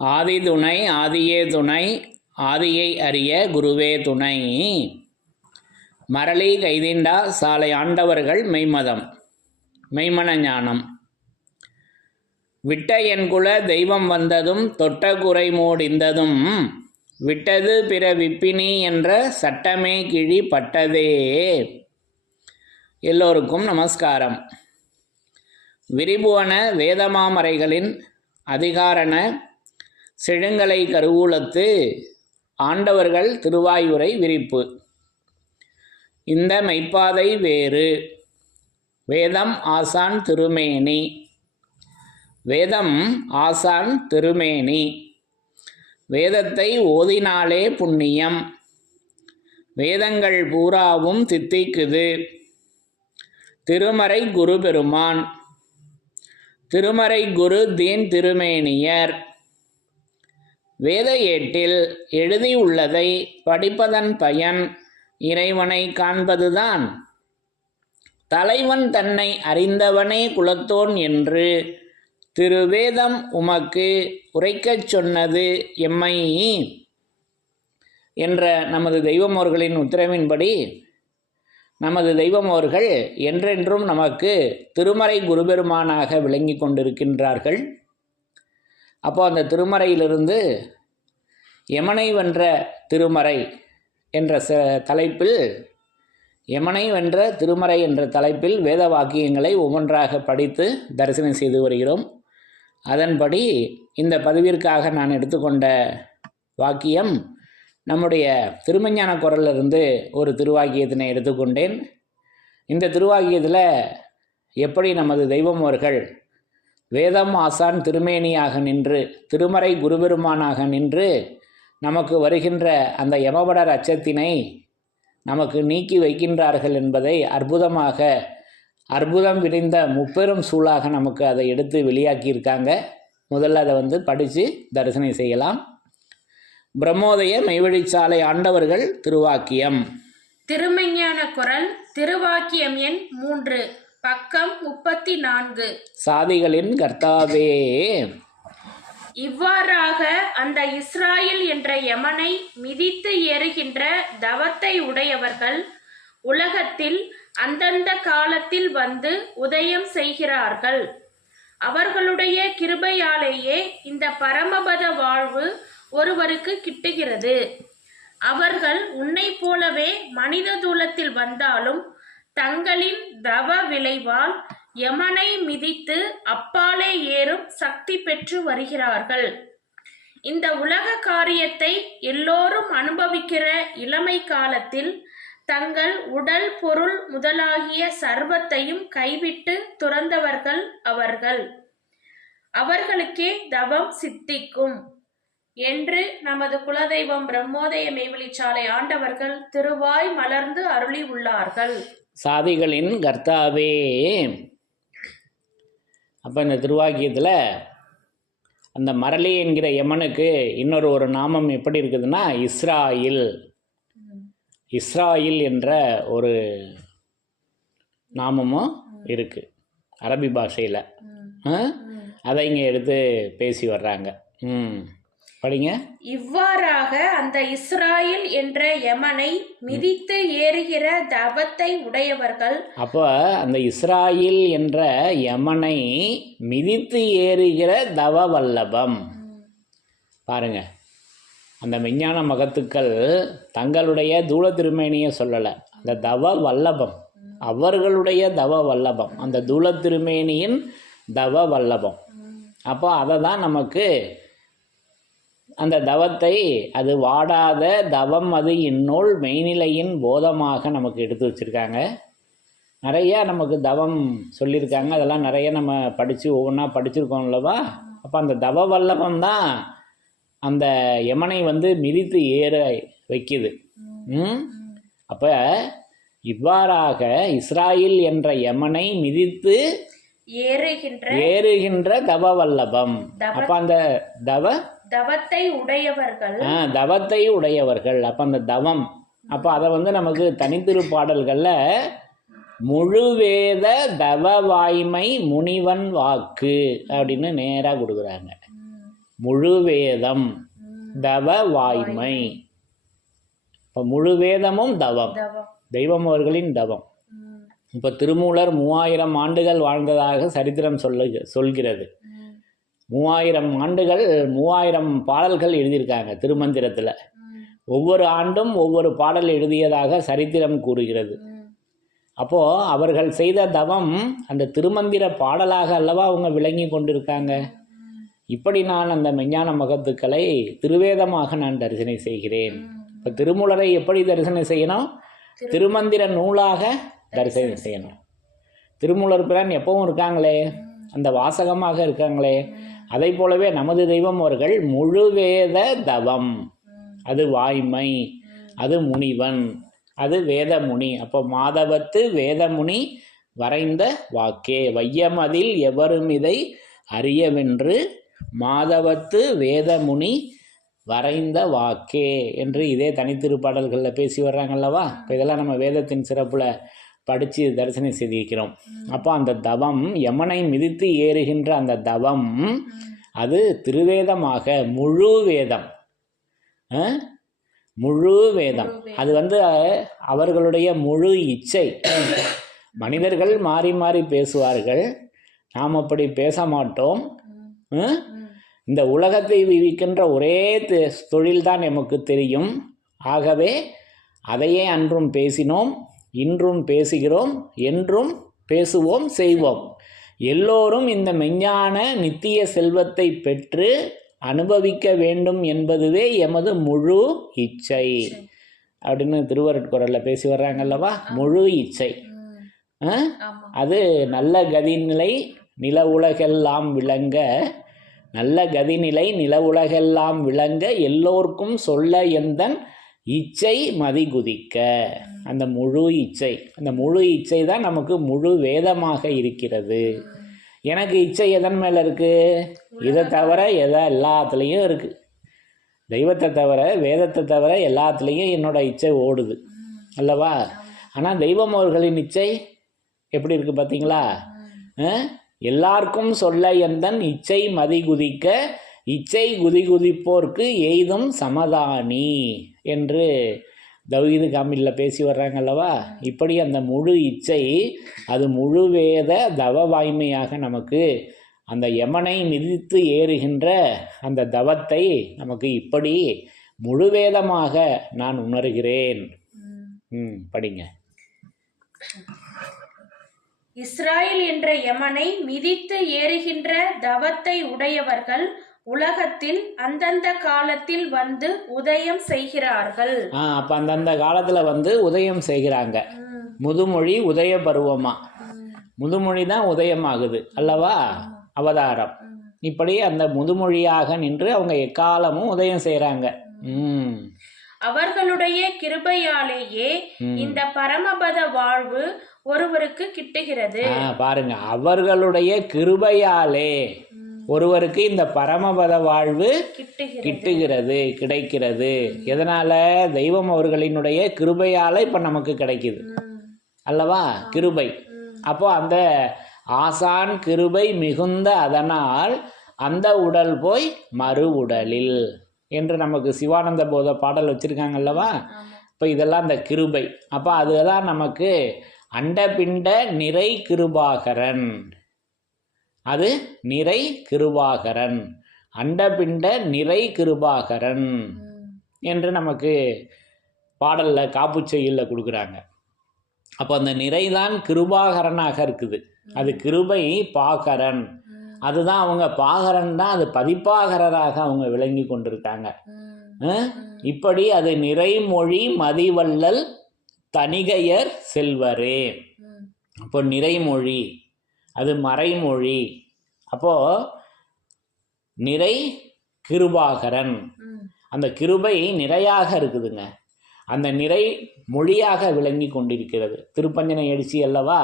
ஆதி துணை ஆதியே துணை ஆதியை அறிய குருவே துணை. மரளி கைதிண்டா சாலை ஆண்டவர்கள் மெய்மதம் மெய்மன ஞானம். விட்ட என்குல தெய்வம் வந்ததும் தொட்ட குறை மூடிந்ததும் விட்டது பிற விப்பினி என்ற சட்டமே கிழி பட்டதே. எல்லோருக்கும் நமஸ்காரம். விரிபுவன வேதமாமறைகளின் அதிகாரண செழுங்கலை கருவூலத்து ஆண்டவர்கள் திருவாயுரை விரிப்பு. இந்த மெய்ப்பாதை வேறு. வேதம் ஆசான் திருமேனி. வேதம் ஆசான் திருமேனி. வேதத்தை ஓதினாலே புண்ணியம். வேதங்கள் பூராவும் தித்திக்குது. திருமறை குரு பெருமான். திருமறை குரு தீன் திருமேனியர். வேத ஏட்டில் எழுதியுள்ளதை படிப்பதன் பயன் இறைவனை காண்பதுதான். தலைவன் தன்னை அறிந்தவனே குலத்தோன் என்று திருவேதம் உமக்கு உரைக்கச் சொன்னது எம்மை என்ற நமது தெய்வமோர்களின் உத்தரவின்படி நமது தெய்வமோர்கள் என்றென்றும் நமக்கு திருமறை குருபெருமானாக விளங்கி கொண்டிருக்கின்றார்கள். அப்போ அந்த திருமறையிலிருந்து யமனை வென்ற திருமறை என்ற தலைப்பில் யமனை வென்ற திருமறை என்ற தலைப்பில் வேத வாக்கியங்களை ஒவ்வொன்றாக படித்து தரிசனம் செய்து வருகிறோம். அதன்படி இந்த பதிவிற்காக நான் எடுத்துக்கொண்ட வாக்கியம் நம்முடைய திருமஞான குரலிலிருந்து ஒரு திருவாக்கியத்தினை எடுத்துக்கொண்டேன். இந்த திருவாக்கியத்தில் எப்படி நமது தெய்வமோர்கள் வேதம் ஆசான் திருமேனியாக நின்று திருமறை குருபெருமானாக நின்று நமக்கு வருகின்ற அந்த யமபடர் அச்சத்தினை நமக்கு நீக்கி வைக்கின்றார்கள் என்பதை அற்புதம் விரிந்த முப்பெரும் சூழாக நமக்கு அதை எடுத்து வெளியாக்கியிருக்காங்க. முதல்ல அதை படித்து தரிசனம் செய்யலாம். பிரம்மோதய மெய்வழிச்சாலை ஆண்டவர்கள் திருவாக்கியம். திருமெஞ்ஞான குரல் திருவாக்கியம் எண் 3 பக்கம் 34. சாதிகளின் கர்த்தாவே. இவ்வாறாக அந்த இஸ்ராயேல் என்ற யமனை மிதித்து ஏறுகின்ற தவத்தை உடையவர்கள் உலகத்தில் அந்தந்த காலத்தில் வந்து உதயம் செய்கிறார்கள். அவர்களுடைய கிருபையாலேயே இந்த பரமபத வாழ்வு ஒருவருக்கு கிட்டுகிறது. அவர்கள் உன்னை போலவே மனித தூலத்தில் வந்தாலும் தங்களின் தவ விளைவால் யமனை மிதித்து அப்பாலே ஏறும் சக்தி பெற்று வருகிறார்கள். இந்த உலக காரியத்தை எல்லோரும் அனுபவிக்கிற இளமை காலத்தில் தங்கள் உடல் பொருள் முதலாகிய சர்வத்தையும் கைவிட்டு துறந்தவர்கள் அவர்கள். அவர்களுக்கே தவம் சித்திக்கும் என்று நமது குலதெய்வம் பிரம்மோதய மெய்வழிச்சாலை ஆண்டவர்கள் திருவாய் மலர்ந்து அருளி உள்ளார்கள். சாதிகளின் கர்த்தாவே. அப்போ இந்த திருவாக்கியத்தில் அந்த மரளி என்கிற யமனுக்கு இன்னொரு நாமம் எப்படி இருக்குதுன்னா இஸ்ராயில் என்ற ஒரு நாமமும் இருக்குது அரபி பாஷையில். அதை இங்கே எடுத்து பேசி வர்றாங்க. படிங்க. இவ்வாறாக அந்த இஸ்ராயேல் என்ற யமனை மிதித்து ஏறுகிற தவத்தை உடையவர்கள். அப்போ அந்த இஸ்ராயேல் என்ற யமனை மிதித்து ஏறுகிற தவ வல்லபம் பாருங்க. அந்த மெஞ்ஞான மகத்துக்கள் தங்களுடைய தூள திருமேனியை சொல்லலை, அந்த தவ வல்லபம் அவர்களுடைய தவ வல்லபம், அந்த தூள திருமேனியின் தவ வல்லபம். அப்போ அதை தான் நமக்கு அந்த தவத்தை அது வாடாத தவம் அது இந்நூல் மெய்நிலையின் போதமாக நமக்கு எடுத்து வச்சுருக்காங்க. நிறையா நமக்கு தவம் சொல்லியிருக்காங்க. அதெல்லாம் நிறைய நம்ம படித்து ஒவ்வொன்றா படிச்சிருக்கோம் அல்லவா. அப்போ அந்த தவ வல்லபம் தான் அந்த யமனை மிதித்து ஏற வைக்குது. அப்போ இவ்வாறாக இஸ்ராயேல் என்ற யமனை மிதித்து ஏறுகின்ற தவ வல்லபம். அப்போ அந்த தவத்தை உடையவர்கள் அப்போ அந்த தவம், அப்போ அதை நமக்கு தனித்திருப்பாடல்களில் முழுவேத தவ வாய்மை முனிவன் வாக்கு அப்படின்னு நேராக கொடுக்குறாங்க. முழு வேதம் தவ வாய்மை. இப்போ முழு வேதமும் தவம், தெய்வம் அவர்களின் தவம். இப்போ திருமூலர் 3000 ஆண்டுகள் வாழ்ந்ததாக சரித்திரம் சொல்கிறது. 3000 ஆண்டுகள் 3000 பாடல்கள் எழுதியிருக்காங்க திருமந்திரத்தில். ஒவ்வொரு ஆண்டும் ஒவ்வொரு பாடல் எழுதியதாக சரித்திரம் கூறுகிறது. அப்போது அவர்கள் செய்த தவம் அந்த திருமந்திர பாடலாக அல்லவா அவங்க விளங்கி கொண்டிருக்காங்க. இப்படி நான் அந்த மெஞ்ஞான மகத்துக்களை திருவேதமாக நான் தரிசனை செய்கிறேன். இப்போ திருமூலரை எப்படி தரிசனம் செய்யணும்? திருமந்திர நூலாக தரிசனம் செய்யணும். திருமூலர் பிரான் எப்பவும் இருக்காங்களே, அந்த வாசகமாக இருக்காங்களே. அதை போலவே நமது தெய்வம் அவர்கள் முழு வேத தவம், அது வாய்மை, அது முனிவன், அது வேதமுனி. அப்போ மாதவத்து வேதமுனி வரைந்த வாக்கே வையமதில் எவரும் இதை அறியவென்று மாதவத்து வேதமுனி வரைந்த வாக்கே என்று இதே தனித்திருப்பாடல்களில் பேசி வர்றாங்கல்லவா. இப்போ இதெல்லாம் நம்ம வேதத்தின் சிறப்பில் படித்து தரிசனம் செய்திருக்கிறோம். அப்போ அந்த தவம் யமனை மிதித்து ஏறுகின்ற அந்த தவம் அது திருவேதமாக முழு வேதம், முழு வேதம். அது அவர்களுடைய முழு இச்சை. மனிதர்கள் மாறி மாறி பேசுவார்கள், நாம் அப்படி பேச மாட்டோம். இந்த உலகத்தை விவிக்கின்ற ஒரே தொழில்தான் நமக்கு தெரியும். ஆகவே அதையே அன்றும் பேசினோம், இன்றும் பேசுகிறோம், என்றும் பேசுவோம், செய்வோம். எல்லோரும் இந்த மெஞ்ஞான நித்திய செல்வத்தை பெற்று அனுபவிக்க வேண்டும் என்பதுவே எமது முழு இச்சை அப்படின்னு திருவருட்குறளில் பேசி வர்றாங்கல்லவா. முழு இச்சை அது நல்ல கதிநிலை நில உலகெல்லாம் விளங்க, நல்ல கதிநிலை நில உலகெல்லாம் விளங்க எல்லோருக்கும் சொல்ல எந்தன் இச்சை மதிகுதிக்க. அந்த முழு இச்சை, அந்த முழு இச்சை தான் நமக்கு முழு வேதமாக இருக்கிறது. எனக்கு இச்சை எதன் மேலே இருக்குது? இதை தவிர எல்லாத்துலேயும் இருக்குது. தெய்வத்தை தவிர, வேதத்தை தவிர எல்லாத்துலேயும் என்னோட இச்சை ஓடுது அல்லவா. ஆனால் தெய்வம் அவர்களின் இச்சை எப்படி இருக்குது பார்த்தீங்களா? எல்லாருக்கும் சொல்ல எந்தன் இச்சை மதிகுதிக்க இச்சை குதிகுதிப்போர்க்கு எய்தும் சமதானி என்று தௌஹீது காமிலில் பேசி வர்றாங்க அல்லவா. இப்படி அந்த முழு இச்சை அது முழு வேத தவ வாய்மையாக நமக்கு அந்த யமனை மிதித்து ஏறுகின்ற அந்த தவத்தை நமக்கு இப்படி முழுவேதமாக நான் உணர்கிறேன். படிங்க. இஸ்ராயேல் என்ற யமனை மிதித்து ஏறுகின்ற தவத்தை உடையவர்கள் உலகத்தில் அந்தந்த காலத்தில் வந்து உதயம் செய்கிறார்கள். அப்போ அந்தந்த காலத்தில் உதயம் செய்கிறாங்க. முதுமொழி உதய பருவமா, முதுமொழி தான் உதயமாகுது அல்லவா, அவதாரம். இப்படி அந்த முதுமொழியாக நின்று அவங்க எக்காலமும் உதயம் செய்கிறாங்க. அவர்களுடைய கிருபையாலேயே இந்த பரமபத வாழ்வு ஒருவருக்கு கிட்டுகிறது. பாருங்க, அவர்களுடைய கிருபையாலே ஒருவருக்கு இந்த பரமபத வாழ்வு கிட்டுகிறது, கிடைக்கிறது. எதனால? தெய்வம் அவர்களினுடைய கிருபையால இப்ப நமக்கு கிடைக்குது அல்லவா, கிருபை. அப்போ அந்த ஆசான் கிருபை மிகுந்த அதனால் அந்த உடல் போய் மறு உடலில் என்று நமக்கு சிவானந்த போத பாடல் வச்சிருக்காங்க அல்லவா. இப்போ இதெல்லாம் அந்த கிருபை. அப்போ அதுதான் நமக்கு அண்டபிண்ட நிறை கிருபாகரன். அது நிறை கிருபாகரன், அண்டபிண்ட நிறை கிருபாகரன் என்று நமக்கு பாடலில் காப்புச்செய்யில் கொடுக்குறாங்க. அப்போ அந்த நிறைதான் கிருபாகரனாக இருக்குது. அது கிருபை பாகரன், அதுதான் அவங்க பாகரன் தான், அது பதிப்பாகராக அவங்க விளங்கி கொண்டிருக்காங்க. இப்படி அது நிறைமொழி மதிவள்ளல் தணிகையர் செல்வரே. அப்போ நிறைமொழி அது மறைமொழி. அப்போ நிறை கிருபாகரன், அந்த கிருபை நிறையாக இருக்குதுங்க. அந்த நிறை மொழியாக விளங்கி கொண்டிருக்கிறது. திருப்பஞ்சனை எழுச்சி அல்லவா.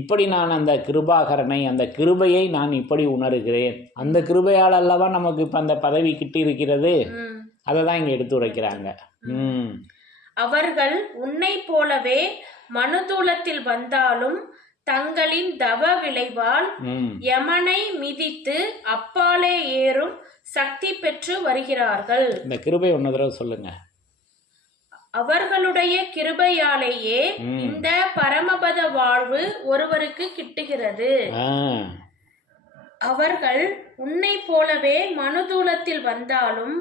இப்படி நான் அந்த கிருபாகரனை, அந்த கிருபையை நான் இப்படி உணர்கிறேன். அந்த கிருபையால் அல்லவா நமக்கு இப்போ அந்த பதவி கிட்டி இருக்கிறது. அதை தான் இங்கே எடுத்து உரைக்கிறாங்க. அவர்கள் உன்னை போலவே மனுதூலத்தில் வந்தாலும் தங்களின் தவ விளைவால் யமனை மிதித்து அப்பாலே ஏறும் சக்தி பெற்று வருகிறார்கள். இந்த கிருபை ஒன்று தடவை சொல்லுங்க. அவர்களுடைய கிருபையாலேயே இந்த பரமபத வாழ்வு ஒருவருக்கு கிட்டுகிறது. அவர்கள் உன்னை போலவே மனுதூலத்தில் வந்தாலும்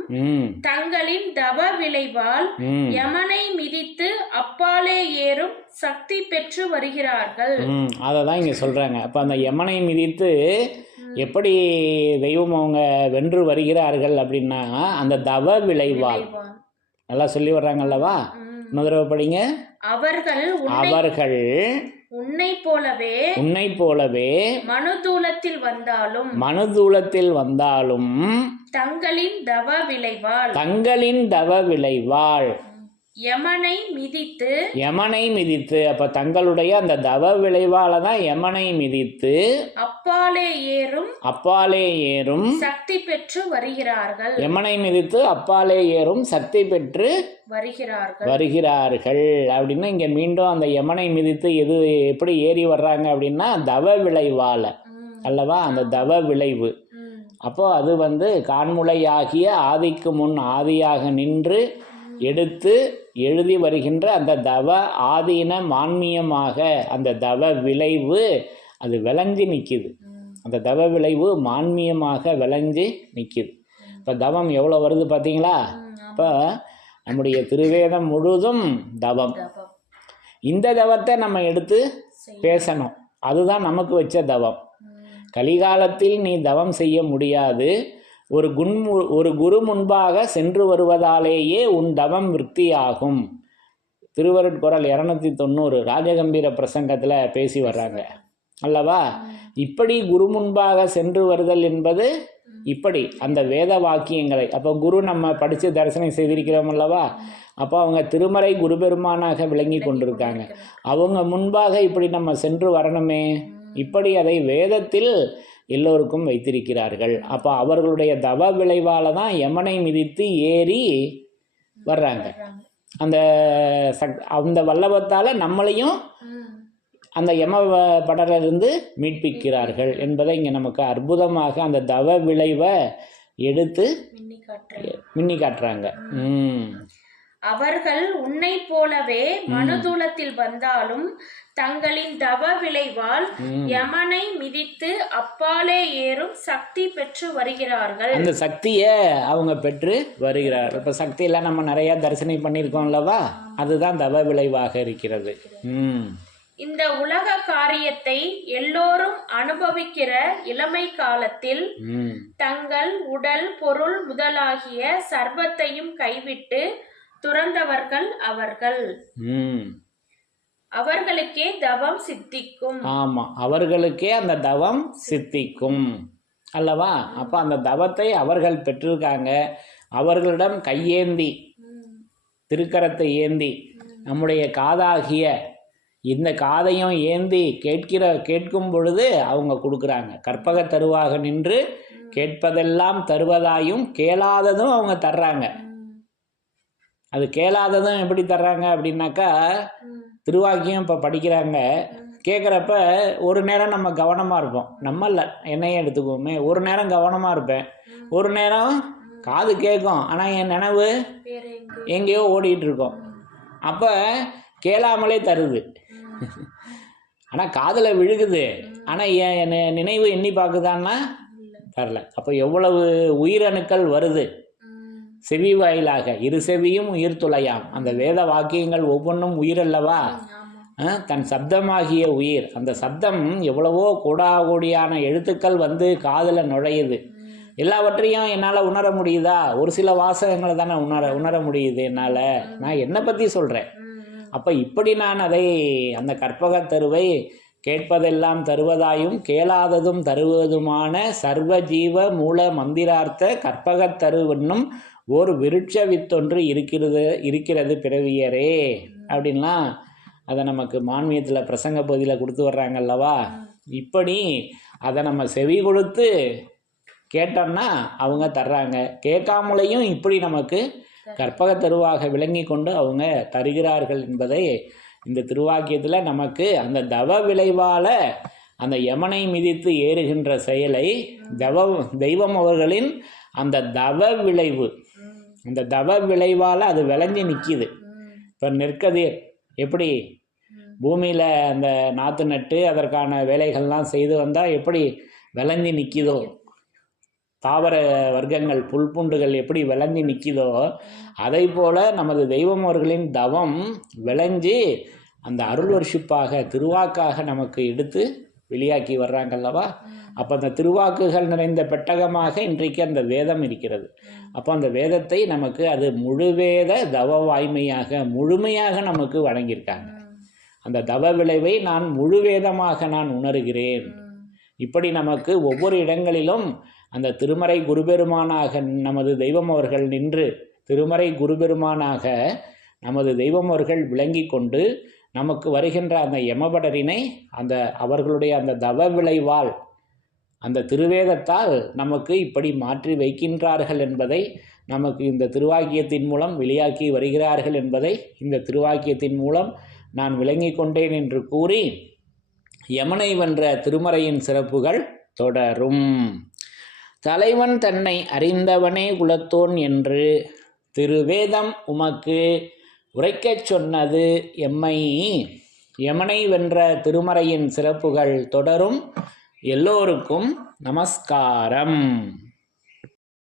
தங்களின் தவ விளைவால் யமனை மிதித்து அப்பாலே ஏறும் சக்தி பெற்று வருகிறார்கள். அததான் இங்க சொல்றாங்க. அப்ப அந்த யமனை மிதித்து எப்படி தெய்வம் அவங்க வென்று வருகிறார்கள் அப்படின்னா அந்த தவ விளைவால் நல்லா சொல்லி வர்றாங்கல்லவா. இன்னொரு படிங்க. அவர்கள் உன்னை போலவே மனுதூலத்தில் வந்தாலும் தங்களின் தவ விளைவால் யமனை மிதித்து அப்ப தங்களுடைய அந்த தவ விளைவால தான் யமனை மிதித்து அப்பாலே ஏறும் சக்தி பெற்று வருகிறார்கள். யமனை மிதித்து அப்பாலே ஏறும் சக்தி பெற்று வருகிறார்கள் அப்படின்னு இங்க மீண்டும் அந்த யமனை மிதித்து எப்படி ஏறி வர்றாங்க அப்படின்னா தவ விளைவால அல்லவா, அந்த தவ விளைவு. அப்போ அது கான்முளையாகிய ஆதிக்கு முன் ஆதியாக நின்று எடுத்து எழுதி வருகின்ற அந்த தவ ஆதீன மான்மியமாக அந்த தவ விளைவு அது விளைஞ்சு நிற்கிது. அந்த தவ விளைவு மான்மியமாக விளைஞ்சு நிற்கிது. இப்போ தவம் எவ்வளோ வருது பார்த்தீங்களா. இப்போ நம்முடைய திருவேதம் முழுதும் தவம். இந்த தவத்தை நம்ம எடுத்து பேசணும். அதுதான் நமக்கு வச்ச தவம். கலிகாலத்தில் நீ தவம் செய்ய முடியாது. ஒரு குரு முன்பாக சென்று வருவதாலேயே உன் தவம் விருத்தியாகும். திருவருட்குறள் 290 ராஜகம்பீர பிரசங்கத்தில் பேசி வர்றாங்க அல்லவா. இப்படி குரு முன்பாக சென்று வருதல் என்பது இப்படி அந்த வேத வாக்கியங்களை அப்போ குரு நம்ம படித்து தரிசனம் செய்திருக்கிறோம் அல்லவா. அப்போ அவங்க திருமறை குரு பெருமானாக விளங்கி கொண்டிருக்காங்க. அவங்க முன்பாக இப்படி நம்ம சென்று வரணுமே. இப்படி அதை வேதத்தில் எல்லோருக்கும் வைத்திருக்கிறார்கள். அப்போ அவர்களுடைய தவ விளைவால் தான் யமனை மிதித்து ஏறி வர்றாங்க. அந்த வல்லபத்தால் நம்மளையும் அந்த யம படரிலிருந்து மீட்பிக்கிறார்கள் என்பதை இங்கே நமக்கு அற்புதமாக அந்த தவ விளைவை எடுத்து மின்னி காட்டுறாங்க. அவர்கள் உன்னை போலவே மனுதூலத்தில் வந்தாலும் தங்களின் தவ விளைவால் யமனை மிதித்து அப்பாலே ஏறும் சக்தி பெற்று வருகிறார்கள். அந்த சக்தியை அவங்க பெற்று வருகிறார்கள். இப்போ சக்தியெல்லாம் நம்ம நிறைய தரிசனம் பண்ணியிருக்கோம் அல்லவா. அதுதான் தவ விளைவாக இருக்கிறது. இந்த உலக காரியத்தை எல்லோரும் அனுபவிக்கிற இளமை காலத்தில் தங்கள் உடல் பொருள் முதலாகிய சர்வத்தையும் கைவிட்டு துறந்தவர்கள் அவர்கள். அவர்களுக்கே தவம் சித்திக்கும். ஆமா, அவர்களுக்கே அந்த தவம் சித்திக்கும் அல்லவா. அப்ப அந்த தவத்தை அவர்கள் பெற்றிருக்காங்க. அவர்களிடம் கையேந்தி திருக்கரத்தை ஏந்தி நம்முடைய காதாகிய இந்த காதையும் ஏந்தி கேட்கும் பொழுது அவங்க கொடுக்குறாங்க. கற்பக தருவாக நின்று கேட்பதெல்லாம் தருவதாயும் கேளாததும் அவங்க தர்றாங்க. அது கேளாததும் எப்படி தர்றாங்க அப்படின்னாக்கா திருவாக்கியம் இப்போ படிக்கிறாங்க. கேட்குறப்ப ஒரு நேரம் நம்ம கவனமாக இருப்போம். நம்மள என்னையே எடுத்துக்குவோமே, ஒரு நேரம் கவனமாக இருப்பேன், ஒரு நேரம் காது கேட்கும், ஆனால் என் நினைவு எங்கேயோ ஓடிட்டு இருக்கோம். அப்போ கேளாமலே தருது. ஆனால் காதில் விழுகுது, ஆனால் என் நினைவு எண்ணி பார்க்குதான்னா தரல. அப்போ எவ்வளவு உயிரணுக்கள் வருது செவி வாயிலாக. இரு செவியும் உயிர் துளையாம். அந்த வேத வாக்கியங்கள் ஒவ்வொன்றும் உயிர் அல்லவா. தன் சப்தமாகிய உயிர். அந்த சப்தம் எவ்வளவோ கோடாகோடியான எழுத்துக்கள் காதில் நுழையுது. எல்லாவற்றையும் என்னால் உணர முடியுதா? ஒரு சில வாசகங்களை தானே உணர முடியுது என்னால். நான் என்னை பற்றி சொல்கிறேன். அப்போ இப்படி நான் அதை அந்த கற்பக தருவை கேட்பதெல்லாம் தருவதாயும் கேளாததும் தருவதுமான சர்வ ஜீவ மூல மந்திரார்த்த கற்பகத் தருவென்னும் ஒரு விருட்ச வித்தொன்று இருக்கிறது பிறவியரே அப்படின்லாம் அதை நமக்கு மான்மியத்தில் பிரசங்க பகுதியில் கொடுத்து வர்றாங்க அல்லவா. இப்படி அதை நம்ம செவி கொடுத்து கேட்டோம்னா அவங்க தர்றாங்க. கேட்காமலையும் இப்படி நமக்கு கற்பக தருவாக விளங்கி கொண்டு அவங்க தருகிறார்கள் என்பதை இந்த திருவாக்கியத்தில் நமக்கு அந்த தவ விளைவால் அந்த யமனை மிதித்து ஏறுகின்ற செயலை தெய்வம் அவர்களின் அந்த தவ விளைவு, அந்த தவ விளைவால் அது விளைஞ்சி நிற்கிது. இப்போ நெற்கதிர் எப்படி பூமியில் அந்த நாற்று நட்டு அதற்கான வேலைகள்லாம் செய்து வந்தால் எப்படி விளைஞ்சி நிற்கிதோ, தாவர வர்க்கங்கள் புல் பூண்டுகள் எப்படி விளைஞ்சி நிற்கிதோ, அதை போல நமது தெய்வம் அவர்களின் தவம் விளைஞ்சி அந்த அருள் வர்ஷிப்பாக திருவாக்காக நமக்கு எடுத்து வெளியாக்கி வர்றாங்கல்லவா. அப்போ அந்த திருவாக்குகள் நிறைந்த பெட்டகமாக இன்றைக்கு அந்த வேதம் இருக்கிறது. அப்போ அந்த வேதத்தை நமக்கு அது முழுவேத தவ வாய்மையாக முழுமையாக நமக்கு வழங்கியிருக்காங்க. அந்த தவ விளைவை நான் முழுவேதமாக நான் உணர்கிறேன். இப்படி நமக்கு ஒவ்வொரு இடங்களிலும் அந்த திருமறை குருபெருமானாக நமது தெய்வம் அவர்கள் நின்று, திருமறை குருபெருமானாக நமது தெய்வம் அவர்கள் விளங்கி கொண்டு நமக்கு வருகின்ற அந்த யமபடரினை அந்த அவர்களுடைய அந்த தவ விளைவால், அந்த திருவேதத்தால் நமக்கு இப்படி மாற்றி வைக்கின்றார்கள் என்பதை நமக்கு இந்த திருவாக்கியத்தின் மூலம் வெளியாக்கி வருகிறார்கள் என்பதை இந்த திருவாக்கியத்தின் மூலம் நான் விளங்கி கொண்டேன் என்று கூறி, யமனை வென்ற திருமறையின் சிறப்புகள் தொடரும். தலைவன் தன்னை அறிந்தவனே குலத்தோன் என்று திருவேதம் உமக்கு உரைக்கச் சொன்னது எம்மை. யமனை வென்ற திருமறையின் சிறப்புகள் தொடரும். எல்லோருக்கும் நமஸ்காரம்.